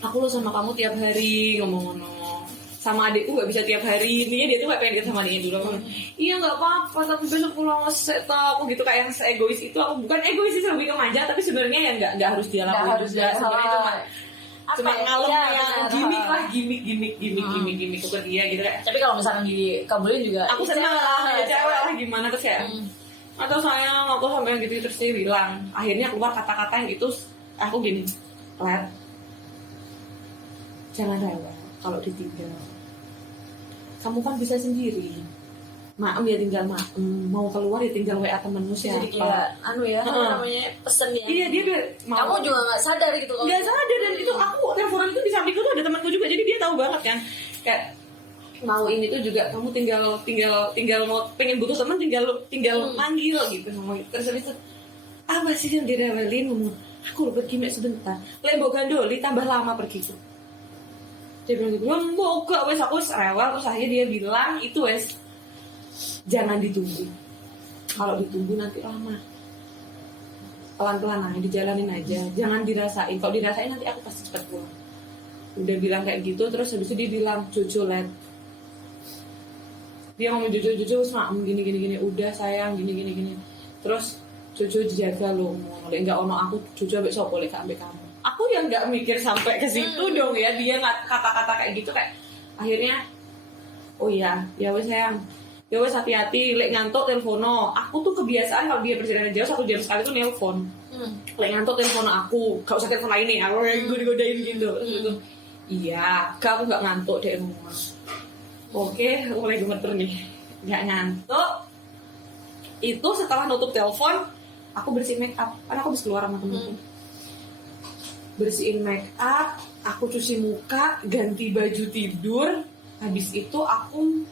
Aku lo sama kamu tiap hari ngomong-ngomong. Sama adikku gak bisa tiap hari. Intinya dia tuh gak pengen deket sama adiknya dulu. Iya gak apa-apa, tapi besok pulang ngeset aku gitu. Kayak yang se-egois itu. Aku bukan egois sih, lebih ke manja. Tapi sebenarnya ya gak harus dia lakuin juga. Sebenarnya cuma ngalem yang gimmick ke dia gitu kayak. Tapi kalau misalkan dikabulin juga aku senang lah, ada cewek lah gimana terus ya. Atau sayang aku sampai yang gitu terus dia bilang. Akhirnya keluar kata-kata yang itu. Aku gini, Let, jangan rewel kalau ditinggal. Kamu kan bisa sendiri. Maem ya tinggal maem. Mau keluar ya tinggal WA temenmu siapa. Jadi kayak namanya pesen ya. Iya dia kamu juga gak sadar gitu. Gak sadar, dan itu aku teleponan itu di sampingku tuh ada temanku juga. Jadi dia tahu banget kan. Kayak mau ini tuh juga kamu tinggal mau pengen butuh teman tinggal manggil gitu. Terus habis itu apa sih yang direwelin, ngomong aku pergi sebentar. Lembok gandoli tambah lama pergi tuh. Dia bilang gitu, enggak wes aku rewel. Terus akhirnya dia bilang itu wes jangan ditunggu. Kalau ditunggu nanti lama. Pelan-pelan aja, dijalanin aja. Jangan dirasain. Kalau dirasain nanti aku pasti cepat pulang. Udah bilang kayak gitu. Terus habis itu dia bilang Jojo Let. Dia ngomong Jojo gini. Udah sayang gini. Terus Jojo dijaga loh. Mulai nggak ono aku Jojo besok boleh sampai kamu. Aku yang nggak mikir sampai ke situ dong ya. Dia kata-kata kayak gitu kayak akhirnya oh iya ya wes sayang. Ya wes hati-hati, lek ngantuk telepono. Aku tuh kebiasaan kalau dia perjalanan jauh 1 jam sekali tuh nelpon. Lek ngantuk telepono aku, gak usah telepon lain nih. Aku yang godain gitu. Iya, aku gak ngantuk deh ngomong. Oke, mulai gemeter nih. Gak ngantuk. Itu setelah nutup telepon, aku bersihin make up. Karena aku habis keluar sama temenku. Bersihin make up, aku cuci muka, ganti baju tidur. Habis itu aku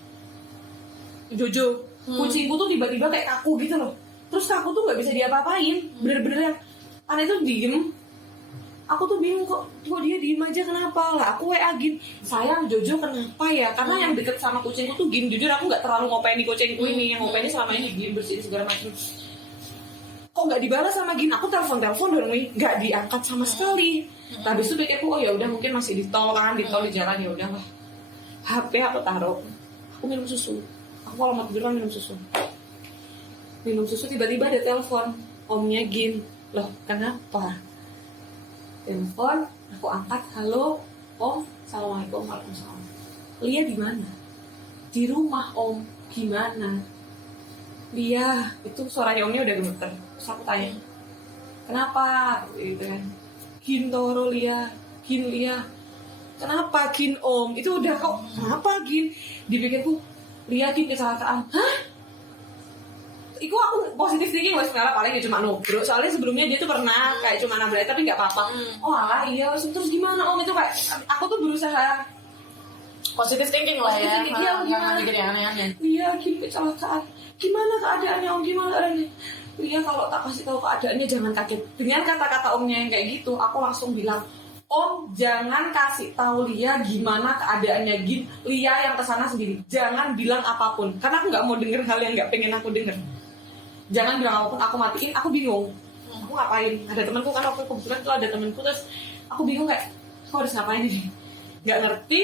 Jojo, kucingku tuh tiba-tiba kayak kaku gitu loh. Terus kaku tuh gak bisa diapa-apain. Bener-bener yang aneh tuh diem. Aku tuh bingung kok dia diem aja kenapa lah. Aku WA Gin, sayang Jojo kenapa ya. Karena yang deket sama kucingku tuh Gin. Jujur aku gak terlalu ngopeni kucingku ini. Yang ngopeni selama ini Gin bersihin segala macam. Kok kok nggak dibalas sama Gin. Aku telepon dan nggak diangkat sama sekali. Habis itu pikirku, oh ya udah mungkin masih di tol kan, di tol di jalan, ya udah lah. HP aku taruh, aku minum susu. Aku kalau mau tidur kan minum susu. Tiba-tiba ada telepon omnya Gin. Loh kenapa? Telepon, aku angkat, halo om, assalamualaikum, waalaikumsalam. Lia di mana? Di rumah om. Gimana? Lia, itu suaranya omnya udah gemeter. Terus aku tanya, kenapa? Gitu kan. Gin toro Lia, Gin Lia. Kenapa Gin om? Itu udah kok, kenapa Gin? Dipikirku, Lia Gin kecelakaan. Hah? Iku aku positif thinking wes malah paling ya cuma nubruk. Soalnya sebelumnya dia tuh pernah kayak cuma nabrak tapi nggak apa-apa. Oh alah iya, terus gimana om? Itu kayak aku tuh berusaha Positive thinking lah ya. Iya, gimana? Mikir yang aneh-aneh. Iya, Gin kecelakaan. Gimana keadaannya om? Gimana keadaannya? Iya, kalau tak kasih tahu keadaannya jangan kaget. Dengan kata-kata omnya yang kayak gitu, aku langsung bilang, om jangan kasih tahu Lia gimana keadaannya Gin. Lia yang kesana sendiri. Jangan bilang apapun. Karena aku nggak mau denger hal yang nggak pengen aku denger. Jangan bilang apapun. Aku matiin. Aku bingung. Aku ngapain? Ada temanku kan waktu kebetulan tuh ada temanku terus aku bingung kayak, aku harus ngapain nih? Nggak ngerti.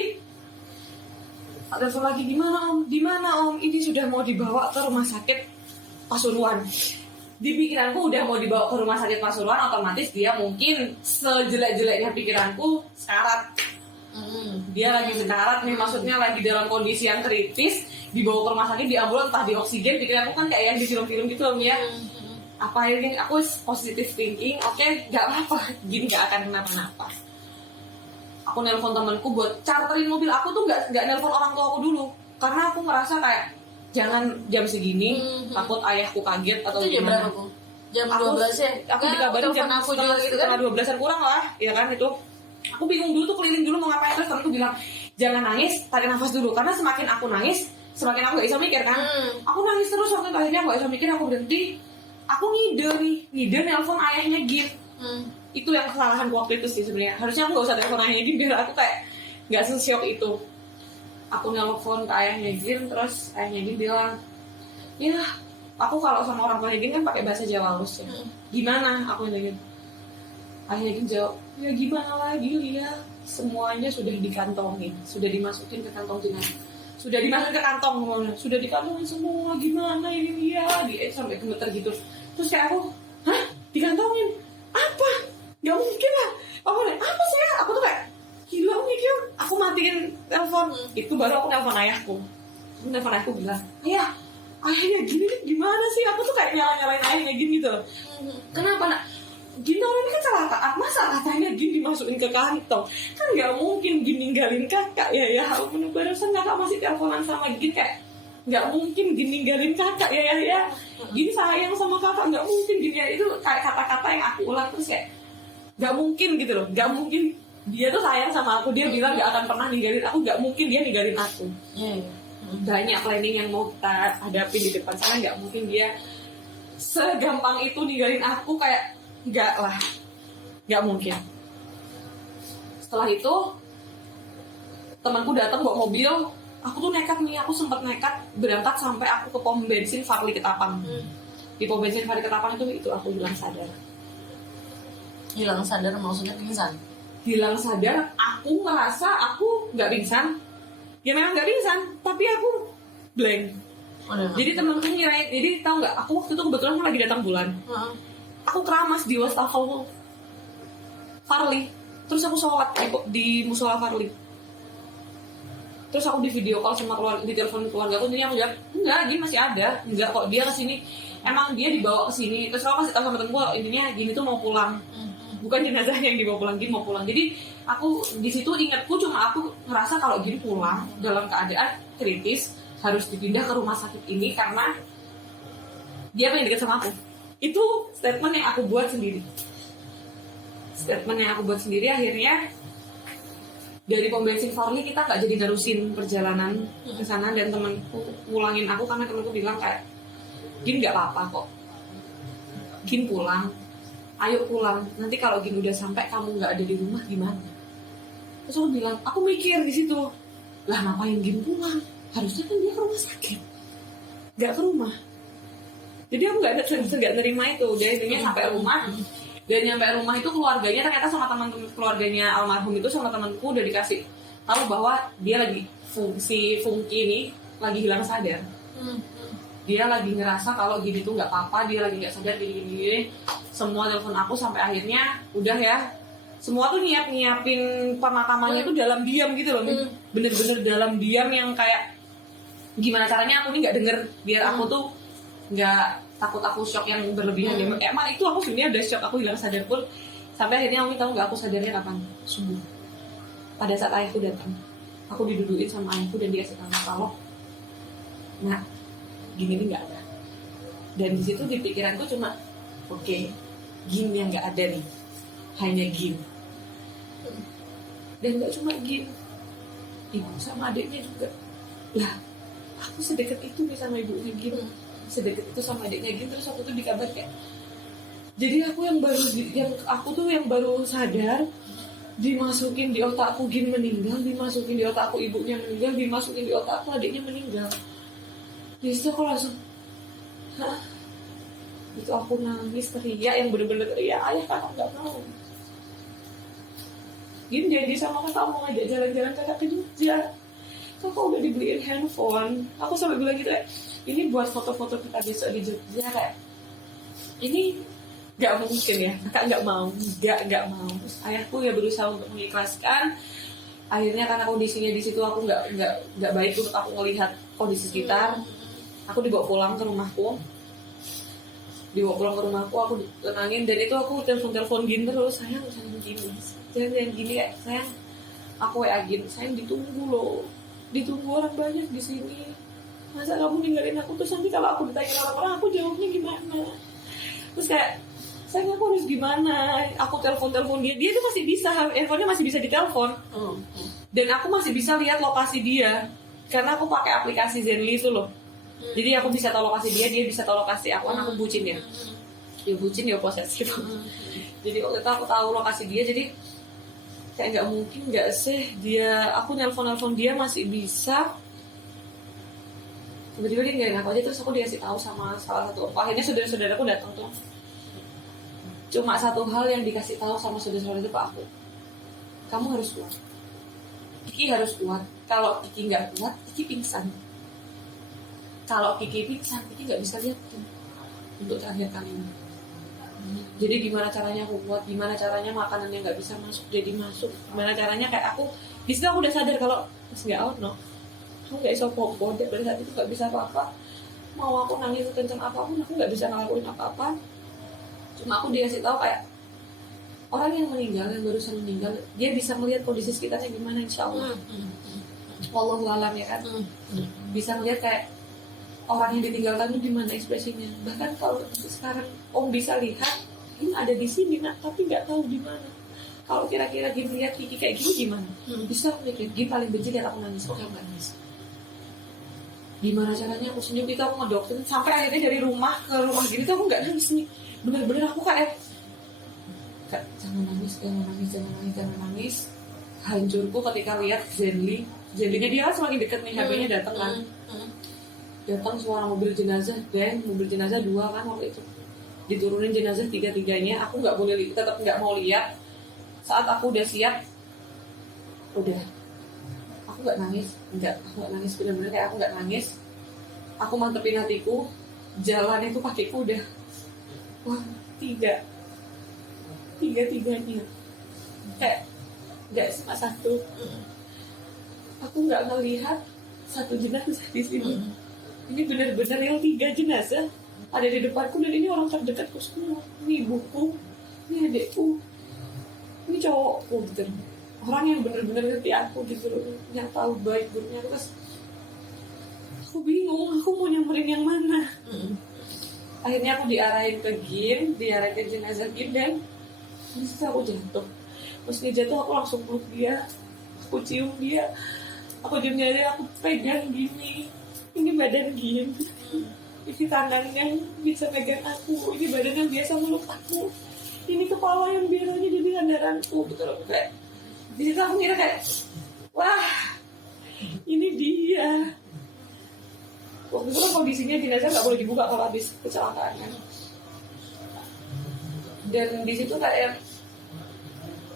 Telepon lagi, gimana om, ini sudah mau dibawa ke rumah sakit Pasuruan. Di pikiranku udah mau dibawa ke rumah sakit Pasuruan, otomatis dia mungkin sejelek-jeleknya pikiranku sekarat. Dia lagi sekarat nih, maksudnya lagi dalam kondisi yang kritis, dibawa ke rumah sakit, di ambulans, entah di oksigen. Pikiranku kan kayak yang di film-film gitu om ya. Apa ini, aku positive thinking, oke, gak apa-apa, Gin gak akan kenapa-napa. Aku nelpon temanku buat charterin mobil. Aku tuh nggak nelpon orang tua aku dulu karena aku ngerasa kayak jangan jam segini takut ayahku kaget atau itu gimana. Jam 12 ya? Aku dikabarin jam aku juga gitu kan? 12-an kurang lah, ya kan itu. Aku bingung dulu tuh, keliling dulu mau ngapain. Terus temanku bilang jangan nangis, tarik nafas dulu, karena semakin aku nangis semakin aku gak bisa mikir kan. Aku nangis terus, waktu akhirnya aku gak bisa mikir, aku berhenti. Aku ngide nelpon ayahnya Gin. Itu yang kesalahan waktu itu sih sebenarnya. Harusnya aku gak usah telepon ayahnya Gin biar aku kayak gak se-shock itu. Aku nelpon ke ayahnya Gin, terus ayahnya Gin bilang, ya aku kalau sama orang tua Gin kan pakai bahasa Jawa halus ya. Gimana? Aku bilang, ayahnya Gin jawab, ya gimana lagi ya, semuanya sudah dikantongin, sudah dimasukin ke kantong jenazah, sudah dimasukin ke kantong, sudah dikantongin semua, gimana ini ya, sampai gemeter gitu. Terus kayak aku, hah? Dikantongin? Apa? Gak mungkin lah. Aku bilang, apa sih ya? Aku tuh kayak gila mikir. Aku matiin telepon. Itu baru aku telepon ayahku. Aku telepon ayahku bilang, ayahnya gini gimana sih? Aku tuh kayak nyalain ayahnya gini gitu loh. Kenapa nak? Gini orang ini kan kecelakaan. Masa katanya Gin dimasukin ke kantong? Kan gak mungkin Gin ninggalin kakak ya. Ampun, barusan kakak masih teleponan sama Gin kayak nggak mungkin Gin ninggalin kakak ya. Gin sayang sama kakak, nggak mungkin Gin ya. Itu kayak kata-kata yang aku ulang terus kayak nggak mungkin gitu loh. Nggak mungkin dia tuh sayang sama aku. Dia bilang nggak akan pernah ninggalin aku. Nggak mungkin dia ninggalin aku. Banyak planning yang mau kita hadapi di depan sana. Nggak mungkin dia segampang itu ninggalin aku. Kayak nggak lah, nggak mungkin. Setelah itu temanku datang bawa mobil. Aku tuh nekat nih, aku sempat nekat berangkat sampai aku ke pom bensin Farli Ketapang. Di pom bensin Farli Ketapang itu aku hilang sadar. Hilang sadar maksudnya pingsan? Hilang sadar, aku ngerasa aku nggak pingsan. Ya memang nggak pingsan, tapi aku blank. Jadi temanku ngirain, jadi tahu nggak? Aku waktu itu kebetulan lagi datang bulan. Aku keramas di wastafel Farli. Terus aku sholat di musola Farli. Terus aku di video call sama keluarga, di telepon keluarga aku, jadi aku bilang, enggak, Gin masih ada. Enggak kok, dia kesini. Emang dia dibawa kesini. Terus aku kasih tahu sama temenku, intinya Gin itu mau pulang. Bukan jenazahnya yang dibawa pulang, Gin mau pulang. Jadi aku di situ ingatku cuma aku ngerasa kalau Gin pulang dalam keadaan kritis harus dipindah ke rumah sakit ini karena dia pengen dekat sama aku. Itu statement yang aku buat sendiri. Akhirnya dari pom bensin Farli kita nggak jadi nerusin perjalanan ke sana, dan temanku ngulangin aku karena temanku bilang kayak, Gin nggak apa-apa kok, Gin pulang, ayo pulang, nanti kalau Gin udah sampai kamu nggak ada di rumah gimana? Terus aku bilang, aku mikir di situ, lah ngapain Gin pulang? Harusnya kan dia ke rumah sakit, nggak ke rumah. Jadi aku nggak nerima itu. Dia intinya sampai rumah. Dan nyampe rumah itu keluarganya ternyata sama teman keluarganya almarhum itu sama temanku udah dikasih tahu bahwa dia lagi si Fungki ini lagi hilang sadar. Dia lagi ngerasa kalau gini tuh nggak apa-apa, dia lagi nggak sadar gini. Semua telepon aku sampai akhirnya udah ya. Semua tuh nyiapin pemakamannya tuh dalam diam gitu loh. Bener-bener dalam diam yang kayak gimana caranya aku nih nggak denger biar aku tuh nggak takut aku shock yang berlebihan. Emang itu aku sebenarnya udah shock, aku hilang sadar pun sampai akhirnya Umi tahu nggak aku sadarnya kapan? Subuh. Pada saat ayahku datang, aku didudukin sama ayahku dan dia kasih tahu kalau nah gini nih nggak ada. Dan di situ di pikiranku cuma oke, Gin yang nggak ada nih, hanya Gin. Dan nggak cuma Gin, ibu sama adiknya juga. Lah, aku sedekat itu nih sama ibunya Gin, sedekat itu sama adiknya Gin. Terus aku tuh dikabar kayak, jadi aku yang baru sadar, dimasukin di otakku Gin meninggal, dimasukin di otakku ibunya meninggal, dimasukin di otakku adiknya meninggal. Di situ aku langsung, hah? Itu aku nangis teriak yang bener-bener teriak, ayah kakak nggak mau. Gini janji sama kakak mau ngajak jalan-jalan kakak ke Jogja. Kakak udah dibeliin handphone. Aku sampai bilang gitu, ini buat foto-foto kita besok di Jogja kayak. Ini nggak mungkin ya, kakak nggak mau, nggak mau. Terus ayahku ya berusaha untuk mengikhlaskan. Akhirnya karena kondisinya di situ aku nggak baik untuk aku melihat kondisi sekitar. Aku dibawa pulang ke rumahku, aku tenangin. Dan itu aku telepon Gin terus, sayang gini, jangan gini kayak sayang, aku Gin, sayang ditunggu loh, ditunggu orang banyak di sini, masa kamu ninggalin aku? Terus nanti kalau aku ditanya orang-orang aku jawabnya gimana? Terus kayak sayang aku harus gimana? Aku telepon dia tuh masih bisa, handphonenya masih bisa ditelepon, dan aku masih bisa lihat lokasi dia karena aku pakai aplikasi Zenly itu loh. Jadi aku bisa tahu lokasi dia bisa tahu lokasi aku. Aku bucin ya. Dia bucin, dia posesif. Jadi waktu itu aku tahu lokasi dia, jadi kayak nggak mungkin nggak sih dia, aku nelpon dia masih bisa. Tiba-tiba dia nggak enak aja, terus aku dikasih tahu sama salah satu. Akhirnya saudara-saudaraku datang tuh. Cuma satu hal yang dikasih tahu sama saudara-saudara itu ke aku. Kamu harus kuat. Kiki harus kuat. Kalau Kiki nggak kuat, Kiki pingsan. Kalau Kiki pingsan, Kiki nggak bisa lihat tuh untuk terakhir kali ini. Jadi gimana caranya aku buat, gimana caranya makanan yang nggak bisa masuk jadi masuk, gimana caranya kayak aku di situ aku udah sadar kalau nggak out no, aku nggak bisa popo, pada saat itu nggak bisa apa-apa. Mau aku nangis kencang apapun, aku nggak bisa ngelakuin apa-apa. Cuma aku dikasih tahu kayak orang yang meninggal, yang barusan meninggal, dia bisa melihat kondisi sekitarnya gimana, insya Allah. Wallahu alam ya kan, bisa melihat kayak orang yang ditinggalkan itu gimana ekspresinya. Bahkan kalau sekarang Om bisa lihat ini ada di sini nak, tapi nggak tahu di mana. Kalau kira-kira Gini lihat Kiki kayak gini gimana? Bisa mikir Gini paling benci lihat aku nangis, oke nggak nangis. Gimana caranya aku senyum itu, aku ngedoktrin sampai akhirnya dari rumah ke rumah Gini tuh aku nggak nangis nih. Bener-bener aku kayak jangan nangis. Hancurku ketika lihat Zenly-nya dia semakin deket nih, HP-nya datang kan. Datang suara mobil jenazah, dan mobil jenazah 2 kan waktu itu, diturunin jenazah 3-3-nya. Aku nggak boleh, tetap nggak mau lihat. Saat aku udah siap, udah, aku nggak nangis, benar-benar kayak aku nggak nangis. Aku mantepin hatiku, jalan itu kakiku udah, wah 3-3-nya, kayak nggak cuma 1. Aku nggak ngelihat 1 jenazah di sini. Ini benar-benar yang 3 jenazah ada di depanku, dan ini orang terdekatku semua. Ini ibuku, ini adekku, ini cowokku gitu. Orang yang benar-benar ngerti aku gitu, yang tahu baik buruknya. Terus aku bingung, aku mau nyamperin yang mana. Akhirnya aku diarahin ke jenazah Gin, dan disitu aku jatuh. Terus jatuh aku langsung peluk dia, aku cium dia, aku jadinya aku pegang gini. Ini badan Gin, ini tangan yang bisa pegang aku, ini badan yang biasa meluk aku, ini kepala yang biasanya jadi sandaranku. Betul kayak di situ aku ngira kayak, wah ini dia. Waktu itu kan kondisinya jenazah nggak boleh dibuka kalau habis kecelakaan kan. Dan di situ kayak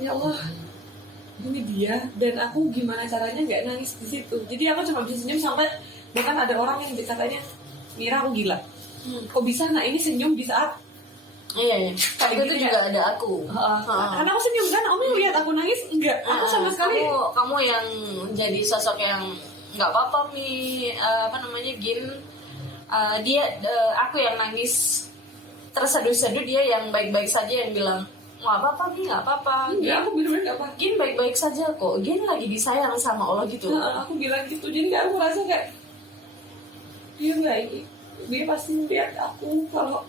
ya Allah, ini dia, dan aku gimana caranya nggak nangis di situ. Jadi aku cuma bisa senyum, sampai bahkan ada orang yang katanya ngira aku gila. Kok bisa nak ini senyum di saat Iya. Waktu itu juga ada aku. karena aku senyum kan, kamu lihat aku nangis enggak? Aku sama sekali. Kamu yang jadi sosok yang nggak apa-apa Mi, Gin. Aku yang nangis terseduh-seduh, dia yang baik-baik saja yang bilang nggak apa-apa Mi, nggak apa-apa. Enggak, aku bener-bener nggak apa. Gin baik-baik saja kok. Gin lagi disayang sama Allah gitu. Aku bilang gitu, jadi nggak, aku rasa kayak dia nggak ini, dia pasti melihat aku kalau.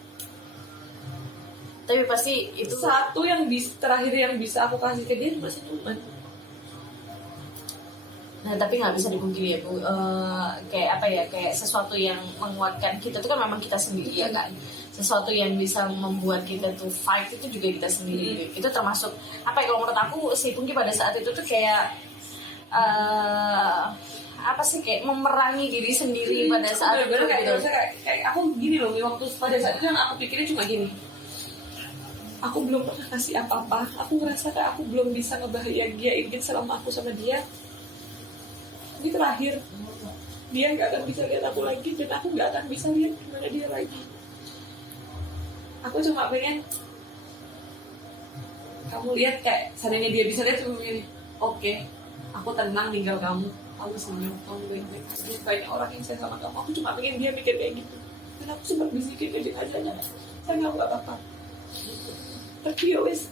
Tapi pasti itu Satu yang terakhir yang bisa aku kasih ke dia masih Tuhan. Nah, tapi nggak bisa dipungkiri ya Bu, kayak sesuatu yang menguatkan kita itu kan memang kita sendiri ya kan. Sesuatu yang bisa membuat kita tuh fight itu juga kita sendiri. Itu termasuk kalau menurut aku si Pungki pada saat itu tuh kayak kayak memerangi diri sendiri pada saat itu kayak aku gini loh, waktu pada saat itu yang aku pikirin cuma gini, aku belum pernah kasih apa-apa, aku ngerasa kayak aku belum bisa ngebahagiain selama aku sama dia. Ini terakhir, dia nggak akan bisa lihat aku lagi, dan aku nggak akan bisa lihat gimana dia lagi. Aku cuma pengen kamu lihat, kayak seandainya dia bisa lihat cuma begini, oke, aku tenang tinggal kamu senyum, kamu baik-baik aja, banyak orang yang sayang sama kamu. Aku cuma pengen dia mikir kayak gitu, dan aku sempat bisikin ke dia aja, saya nggak apa-apa. Tapi ya wes,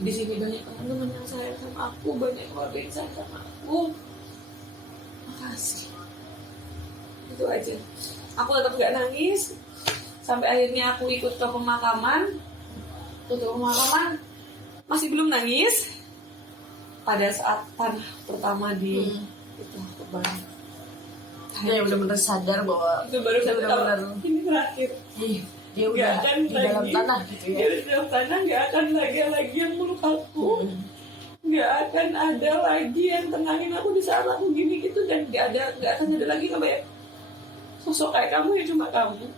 di sini banyak teman-teman yang sayang sama aku, banyak keluarga yang sayang sama aku. Makasih. Itu aja. Aku tetap nggak nangis sampai akhirnya aku ikut ke pemakaman. Masih belum nangis pada saat tanah pertama di itu korban. Dia benar-benar sadar bahwa itu baru sadar ini terakhir. Dia udah di dalam tanah gitu ya. Dia di dalam tanah, nggak akan lagi yang meluk aku. Nggak akan ada lagi yang tenangin aku di saat aku gini gitu, dan nggak akan ada lagi kayak sosok kayak kamu, ya cuma kamu.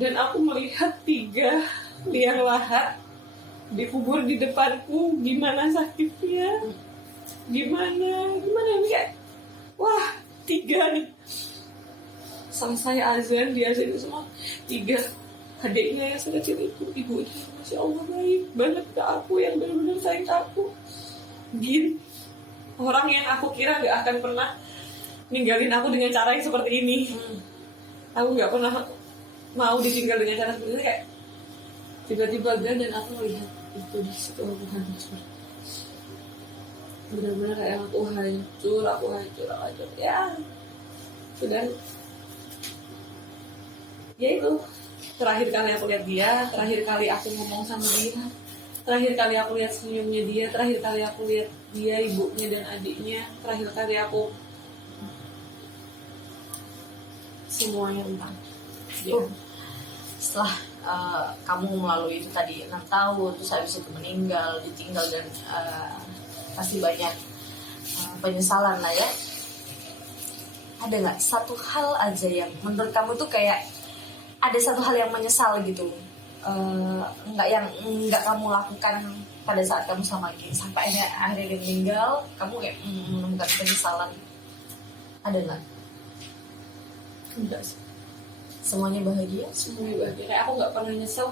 Dan aku melihat 3 liang lahat dikubur di depanku, gimana sakitnya, gimana ini kayak wah 3 nih. Selesai azan, dia azan itu semua 3 adiknya yang sekecil itu, ibunya Masya Allah baik banget ke aku, yang benar-benar sayang ke aku. Gin, orang yang aku kira gak akan pernah ninggalin aku dengan cara yang seperti ini. Aku gak pernah mau ditinggal dengan cara seperti ini, kayak tiba-tiba dan aku melihat itu di situ, aku hancur. Benar-benar kayak aku hancur ya. Sudah. Ya itu, terakhir kali aku lihat dia, terakhir kali aku ngomong sama dia, terakhir kali aku lihat senyumnya dia, terakhir kali aku lihat dia, ibunya dan adiknya, terakhir kali aku semuanya tentang dia. Setelah kamu melalui itu tadi 6 tahun, terus habis itu meninggal, ditinggal, dan pasti banyak penyesalan lah ya. Ada nggak satu hal aja yang menurut kamu tuh kayak ada satu hal yang menyesal gitu, nggak kamu lakukan pada saat kamu sama Gin, sampai akhirnya dia meninggal, kamu kayak menemukan penyesalan? Ada nggak? Enggak sih. Semuanya bahagia? Semuanya bahagia. Kayak aku nggak pernah nyesel.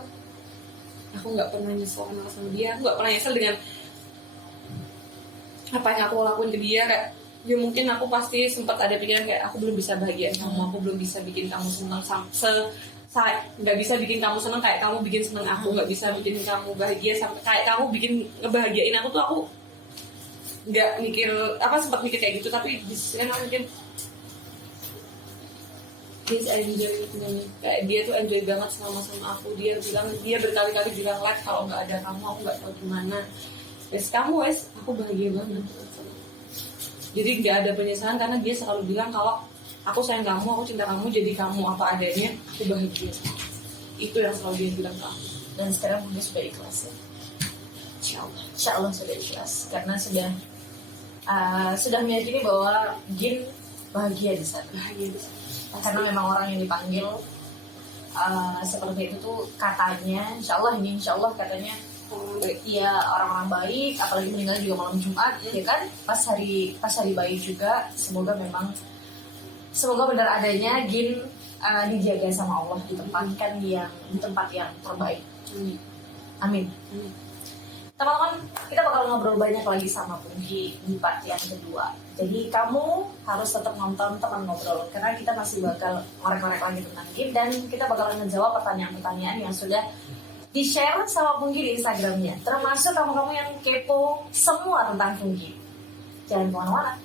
Aku nggak pernah nyesel kenal sama dia. Aku nggak pernah nyesel dengan apa yang aku lakuin ke dia. Kayak ya mungkin aku pasti sempat ada pikiran kayak aku belum bisa bahagiain kamu, aku belum bisa bikin kamu senang nggak bisa bikin kamu senang kayak kamu bikin senang aku, nggak bisa bikin kamu bahagia sampai kayak kamu bikin ngebahagiain aku tuh. Aku nggak mikir sempat mikir kayak gitu, tapi di sisi lain aku mungkin kayak dia tuh enjoy banget sama aku. Dia berkali-kali bilang like kalau nggak ada kamu aku nggak tahu gimana. Aku bahagia banget. Jadi nggak ada penyesalan, karena dia selalu bilang kalau aku sayang kamu, aku cinta kamu, jadi kamu apa adanya, aku bahagia. Itu yang selalu dia bilang ke aku. Dan sekarang dia sudah ikhlas ya? Insya Allah sudah ikhlas, karena sudah meyakini bahwa Gin bahagia di sana. Karena memang orang yang dipanggil seperti itu tuh katanya, insya Allah katanya ya orang-orang baik, apalagi meninggal juga malam Jumat, ya kan? Pas hari baik juga. Semoga benar adanya Gin dijaga sama Allah, ditempatkan di tempat yang terbaik. Amin. Teman-teman, kita bakal ngobrol banyak lagi sama Pungki di part yang kedua. Jadi kamu harus tetap nonton teman ngobrol, karena kita masih bakal ngorek-ngorek lagi tentang Gin, dan kita bakalan ngejawab pertanyaan-pertanyaan yang sudah di-share sama Pungki di Instagramnya, termasuk kamu-kamu yang kepo semua tentang Pungki. Jangan kemana-mana.